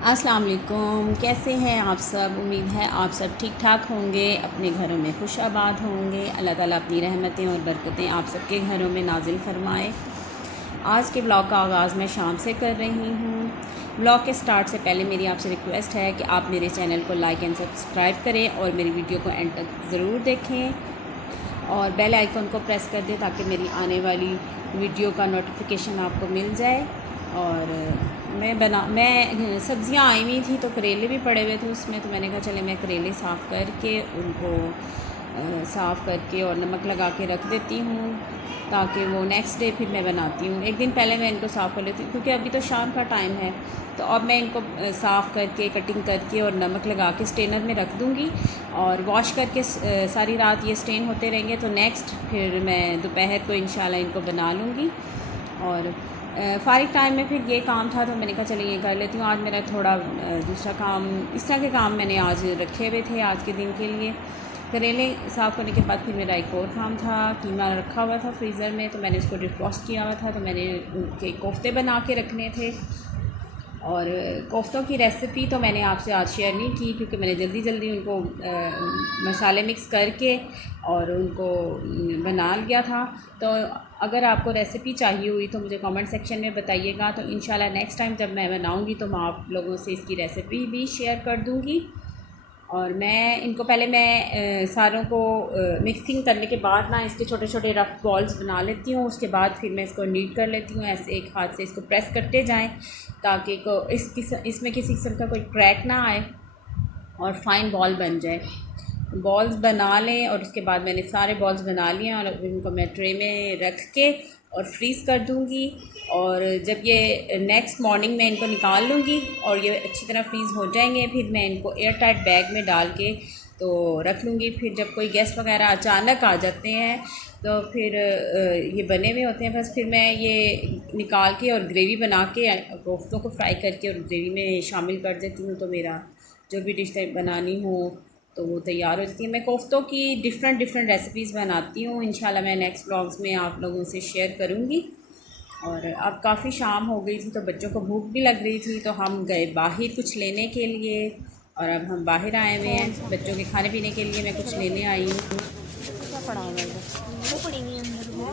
अस्सलाम वालेकुम। कैसे हैं आप सब? उम्मीद है आप सब ठीक ठाक होंगे, अपने घरों में खुश आबाद होंगे। अल्लाह ताला अपनी रहमतें और बरकतें आप सबके घरों में नाजिल फरमाए। आज के ब्लॉग का आगाज़ मैं शाम से कर रही हूँ। ब्लॉग के स्टार्ट से पहले मेरी आपसे रिक्वेस्ट है कि आप मेरे चैनल को लाइक एंड सब्सक्राइब करें और मेरी वीडियो को एंड तक ज़रूर देखें और बेल आइकन को प्रेस कर दें ताकि मेरी आने वाली वीडियो का नोटिफिकेशन आपको मिल जाए। और मैं सब्ज़ियाँ आई हुई थी तो करेले भी पड़े हुए थे उसमें, तो मैंने कहा चले मैं करेले साफ़ करके उनको साफ़ करके और नमक लगा के रख देती हूँ ताकि वो नेक्स्ट डे फिर मैं बनाती हूँ। एक दिन पहले मैं इनको साफ़ कर लेती हूँ क्योंकि अभी तो शाम का टाइम है। तो अब मैं इनको साफ़ करके कटिंग करके और नमक लगा के स्टेनर में रख दूँगी और वॉश करके सारी रात ये स्टेन होते रहेंगे। तो नेक्स्ट फिर मैं दोपहर को इंशाल्लाह इनको बना लूँगी। और फ़ारिग टाइम में फिर ये काम था तो मैंने कहा चलिए ये कर लेती हूँ। आज मेरा थोड़ा दूसरा काम, इस तरह के काम मैंने आज रखे हुए थे आज के दिन के लिए। करेले साफ़ करने के बाद फिर मेरा एक और काम था, कीमा रखा हुआ था फ्रीज़र में तो मैंने उसको डिफ्रॉस्ट किया हुआ था, तो मैंने उनके कोफ्ते बना के रखने थे। और कोफ्तों की रेसिपी तो मैंने आपसे आज शेयर नहीं की क्योंकि मैंने जल्दी जल्दी उनको मसाले मिक्स करके और उनको बना लिया था। तो अगर आपको रेसिपी चाहिए हुई तो मुझे कमेंट सेक्शन में बताइएगा, तो इंशाल्लाह नेक्स्ट टाइम जब मैं बनाऊंगी तो मैं आप लोगों से इसकी रेसिपी भी शेयर कर दूंगी। और मैं इनको पहले मैं सारों को मिक्सिंग करने के बाद ना इसके छोटे छोटे रफ बॉल्स बना लेती हूँ। उसके बाद फिर मैं इसको नीट कर लेती हूँ, ऐसे एक हाथ से इसको प्रेस करते जाएं ताकि इसमें किसी किस्म का कोई क्रैक ना आए और फाइन बॉल बन जाए। बॉल्स बना लें और उसके बाद मैंने सारे बॉल्स बना लिए और इनको मैं ट्रे में रख के और फ्रीज़ कर दूँगी। और जब ये नेक्स्ट मॉर्निंग में इनको निकाल लूँगी और ये अच्छी तरह फ्रीज़ हो जाएंगे, फिर मैं इनको एयर टाइट बैग में डाल के तो रख लूँगी। फिर जब कोई गेस्ट वगैरह अचानक आ जाते हैं तो फिर ये बने हुए होते हैं, बस फिर मैं ये निकाल के और ग्रेवी बना के कोफ्तों को फ्राई करके और ग्रेवी में शामिल कर देती हूँ। तो मेरा जो भी डिश बनानी हो तो वो तैयार हो जाती है। मैं कोफ्तों की डिफरेंट रेसिपीज़ बनाती हूँ, इंशाल्लाह मैं नेक्स्ट व्लॉग्स में आप लोगों से शेयर करूँगी। और अब काफ़ी शाम हो गई थी तो बच्चों को भूख भी लग रही थी तो हम गए बाहर कुछ लेने के लिए। और अब हम बाहर आए हुए हैं बच्चों के खाने पीने के लिए, मैं कुछ लेने आई हूँ। क्या पड़ा हुआ है वो पड़ी नहीं अंदर वो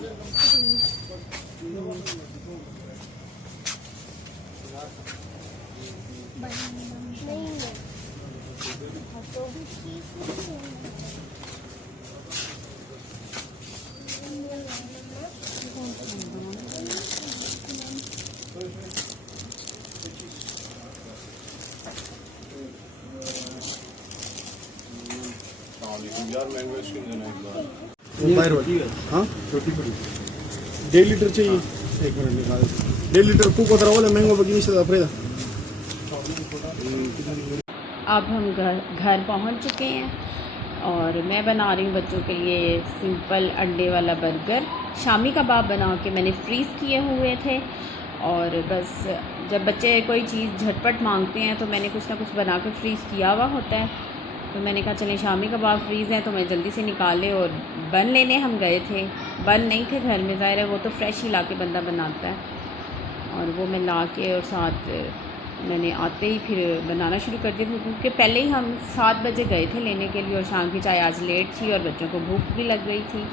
यार मैंगो आइसक्रीम देना एक बार। वो बाहर वाली हाँ छोटी पड़ी 1.5 लीटर चाहिए। एक मिनट निकाल 1.5 लीटर कुक होता रहा मैंगो बगी से अफ्रेदा। अब हम घर पहुंच चुके हैं और मैं बना रही हूँ बच्चों के लिए सिंपल अंडे वाला बर्गर। शामी कबाब बना के मैंने फ्रीज़ किए हुए थे और बस जब बच्चे कोई चीज़ झटपट मांगते हैं तो मैंने कुछ ना कुछ बना के फ्रीज़ किया हुआ होता है। तो मैंने कहा चलें शामी कबाब फ्रीज़ हैं तो मैं जल्दी से निकाले और बन लेने हम गए थे। बन नहीं थे घर में, ज़ाहिर है वो तो फ्रेश ही ला के बंदा बनाता है। और वो मैं ला के और साथ मैंने आते ही फिर बनाना शुरू कर दिया क्योंकि पहले ही हम 7 बजे गए थे लेने के लिए और शाम की चाय आज लेट थी और बच्चों को भूख भी लग गई थी।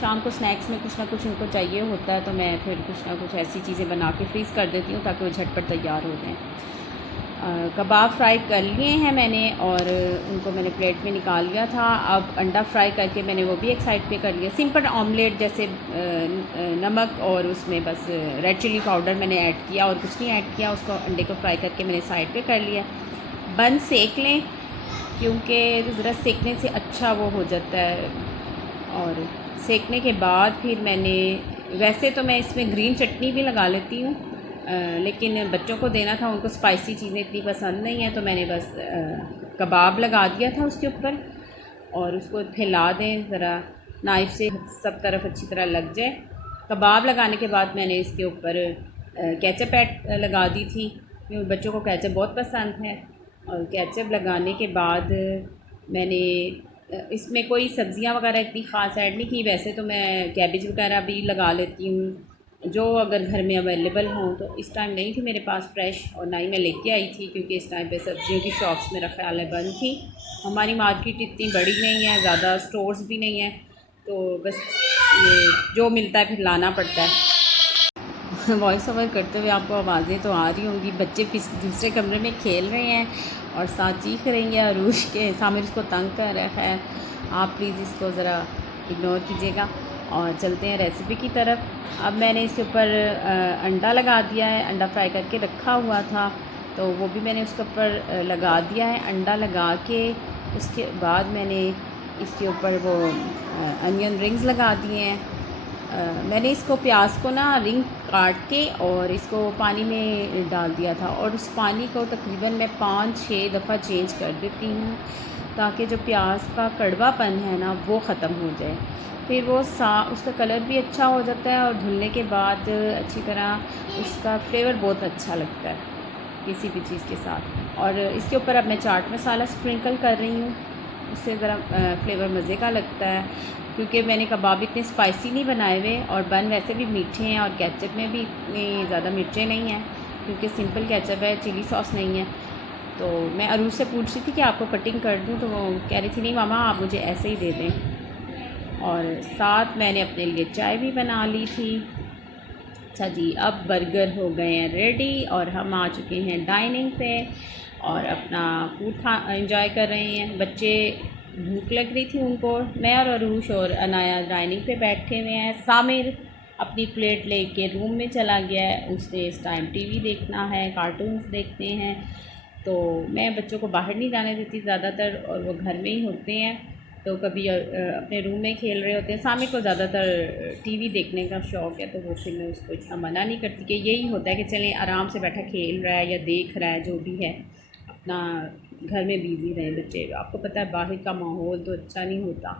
शाम को स्नैक्स में कुछ ना कुछ उनको चाहिए होता है तो मैं फिर कुछ ना कुछ ऐसी चीज़ें बना के फ्रीज़ कर देती हूँ ताकि वो झटपट तैयार हो जाएँ। कबाब फ्राई कर लिए हैं मैंने और उनको मैंने प्लेट में निकाल लिया था। अब अंडा फ्राई करके मैंने वो भी एक साइड पे कर लिया, सिंपल ऑमलेट जैसे। नमक और उसमें बस रेड चिली पाउडर मैंने ऐड किया और कुछ नहीं ऐड किया। उसको अंडे को फ्राई करके मैंने साइड पे कर लिया। बन सेक लें क्योंकि ज़रा सेकने से अच्छा वो हो जाता है। और सेकने के बाद फिर मैंने, वैसे तो मैं इसमें ग्रीन चटनी भी लगा लेती हूँ लेकिन बच्चों को देना था, उनको स्पाइसी चीज़ें इतनी पसंद नहीं है तो मैंने बस कबाब लगा दिया था उसके ऊपर। और उसको फैला दें ज़रा नाइफ़ से, सब तरफ अच्छी तरह लग जाए। कबाब लगाने के बाद मैंने इसके ऊपर केचप लगा दी थी क्योंकि बच्चों को केचप बहुत पसंद है। और केचप लगाने के बाद मैंने इसमें कोई सब्ज़ियां वगैरह इतनी ख़ास ऐड नहीं की। वैसे तो मैं कैबेज वगैरह भी लगा लेती हूँ जो अगर घर में अवेलेबल हों। तो इस टाइम नहीं थी मेरे पास फ्रेश, और ना ही मैं लेके आई थी, क्योंकि इस टाइम पे सब्जियों की शॉप्स मेरा ख्याल है बंद थी। हमारी मार्केट इतनी बड़ी नहीं है, ज़्यादा स्टोर्स भी नहीं है, तो बस ये जो मिलता है फिर लाना पड़ता है। वॉइस ओवर करते हुए आपको आवाज़ें तो आ रही होंगी, बच्चे दूसरे कमरे में खेल रहे हैं और साथ चीख रही है। अरूज के सामने इसको तंग कर रहा है। आप प्लीज़ इसको ज़रा इग्नोर कीजिएगा और चलते हैं रेसिपी की तरफ। अब मैंने इसके ऊपर अंडा लगा दिया है, अंडा फ्राई करके रखा हुआ था तो वो भी मैंने उसके ऊपर लगा दिया है। अंडा लगा के उसके बाद मैंने इसके ऊपर वो अनियन रिंग्स लगा दिए हैं। मैंने इसको प्याज को ना रिंग काट के और इसको पानी में डाल दिया था, और उस पानी को तकरीबन मैं 5-6 दफ़ा चेंज कर देती हूँ ताकि जो प्याज का कड़वापन है ना वो ख़त्म हो जाए। फिर वो उसका कलर भी अच्छा हो जाता है और धुलने के बाद अच्छी तरह उसका फ्लेवर बहुत अच्छा लगता है किसी भी चीज़ के साथ। और इसके ऊपर अब मैं चाट मसाला स्प्रिंकल कर रही हूँ, उससे ज़रा फ्लेवर मज़े का लगता है, क्योंकि मैंने कबाब इतने स्पाइसी नहीं बनाए हुए और बन वैसे भी मीठे हैं, और केचप में भी इतने ज़्यादा मिर्चे नहीं हैं क्योंकि सिंपल केचप है, चिली सॉस नहीं है। तो मैं अरूज से पूछ रही थी कि आपको कटिंग कर दूँ, तो वो कह रही थी नहीं मामा आप मुझे ऐसे ही दे दें। और साथ मैंने अपने लिए चाय भी बना ली थी। अच्छा जी, अब बर्गर हो गए हैं रेडी और हम आ चुके हैं डाइनिंग पे और अपना फूड एंजॉय कर रहे हैं। बच्चे भूख लग रही थी उनको, मैं और अरूश और अनाया डाइनिंग पे बैठे हुए हैं। सामिर अपनी प्लेट लेके रूम में चला गया है, उसने इस टाइम टीवी देखना है, कार्टून्स देखते हैं। तो मैं बच्चों को बाहर नहीं जाने देती ज़्यादातर, और वो घर में ही होते हैं, तो कभी अपने रूम में खेल रहे होते हैं। सामिर को ज़्यादातर टीवी देखने का शौक़ है, तो वो फिर मैं उसको इतना मना नहीं करती कि यही होता है कि चलें आराम से बैठा खेल रहा है या देख रहा है, जो भी है अपना घर में बिज़ी रहे बच्चे। आपको पता है बाहर का माहौल तो अच्छा नहीं होता,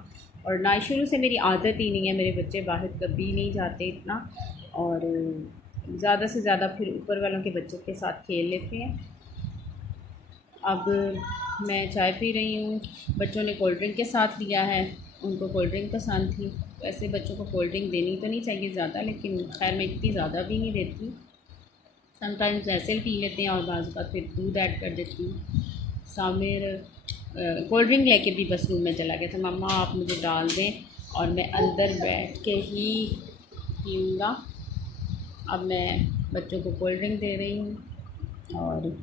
और ना शुरू से मेरी आदत ही नहीं है, मेरे बच्चे बाहर कभी नहीं जाते इतना, और ज़्यादा से ज़्यादा फिर ऊपर वालों के बच्चों के साथ खेल लेते हैं। अब मैं चाय पी रही हूँ। बच्चों ने कोल्ड ड्रिंक के साथ लिया है, उनको कोल्ड ड्रिंक पसंद थी। वैसे बच्चों को कोल्ड ड्रिंक देनी तो नहीं चाहिए ज़्यादा, लेकिन खैर मैं इतनी ज़्यादा भी नहीं देती, समटाइम्स ऐसे ही पी लेते हैं और बाज़ बात फिर दूध ऐड कर देती हूँ। सामिर कोल्ड ड्रिंक लेके भी बस रूम में चला गया था, मम्मा आप मुझे डाल दें और मैं अंदर बैठ के ही पीऊँगा। अब मैं बच्चों को कोल्ड ड्रिंक दे रही हूँ, और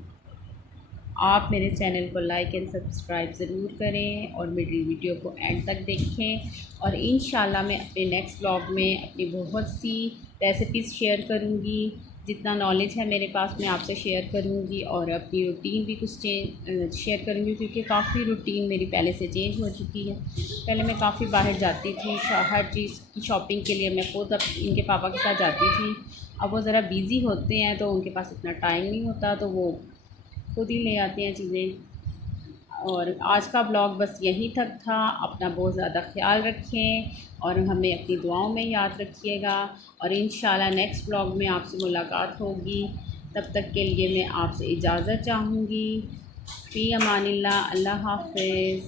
आप मेरे चैनल को लाइक एंड सब्सक्राइब ज़रूर करें और मेरी वीडियो को एंड तक देखें। और इंशाल्लाह मैं अपने नेक्स्ट ब्लॉग में अपनी बहुत सी रेसिपीज़ शेयर करूँगी, जितना नॉलेज है मेरे पास मैं आपसे शेयर करूँगी, और अपनी रूटीन भी कुछ शेयर करूँगी, क्योंकि काफ़ी रूटीन मेरी पहले से चेंज हो चुकी है। पहले मैं काफ़ी बाहर जाती थी, हर चीज़ की शॉपिंग के लिए मैं खुद इनके पापा के साथ जाती थी। अब वो ज़रा बिज़ी होते हैं तो उनके पास इतना टाइम नहीं होता, तो वो खुद ही ले आते हैं चीज़ें। और आज का ब्लॉग बस यहीं तक था। अपना बहुत ज़्यादा ख्याल रखें और हमें अपनी दुआओं में याद रखिएगा, और इंशाल्लाह नेक्स्ट ब्लॉग में आपसे मुलाकात होगी। तब तक के लिए मैं आपसे इजाज़त चाहूँगी। फ़ी अमानिल्लाह, अल्लाह हाफ़िज़।